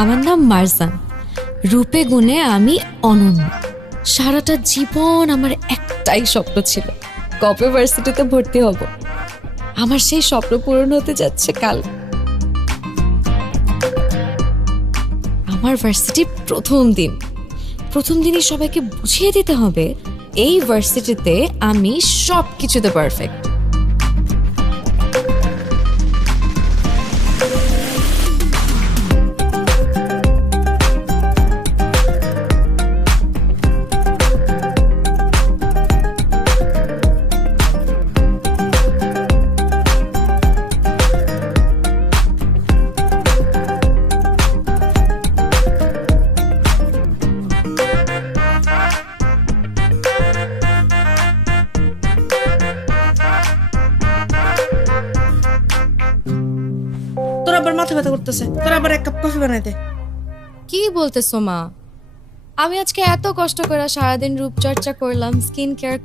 আমার নাম মারজান, রূপে গুণে আমি অনন্য। সারাটা জীবন আমার একটাই স্বপ্ন ছিল, কবে ভার্সিটিতে ভর্তি হব। আমার সেই স্বপ্ন পূরণ হতে যাচ্ছে কাল। আমার ভার্সিটি প্রথম দিনই সবাইকে বুঝিয়ে দিতে হবে এই ভার্সিটিতে আমি সবকিছুতে পারফেক্ট। তোর আবার মাথা ব্যথা করতেছে, তোর আবার এক কাপ কফি বানাই দে। কি বলতেছো মা? আমি আজকে এত কষ্ট করে সারাদিন রূপচর্চা করলাম, স্কিন কেয়ার